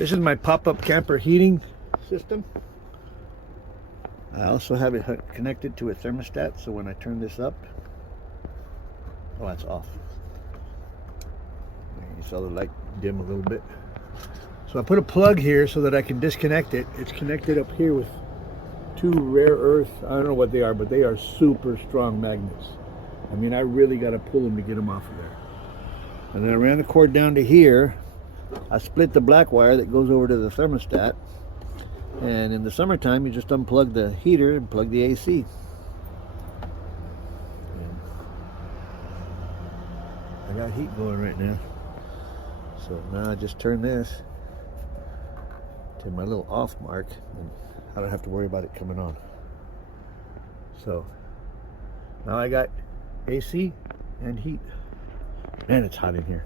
This is my pop-up camper heating system. I also have it connected to a thermostat, so when I turn this up, oh, that's off. You saw the light dim a little bit. So I put a plug here so that I can disconnect it. It's connected up here with two rare earth, I don't know what they are, but they are super strong magnets. I mean, I really got to pull them to get them off of there. And then I ran the cord down to here. I split the black wire that goes over to the thermostat. And in the summertime, you just unplug the heater and plug the AC. And I got heat going right now. So now I just turn this to my little off mark, and I don't have to worry about it coming on. So now I got AC and heat. Man, it's hot in here.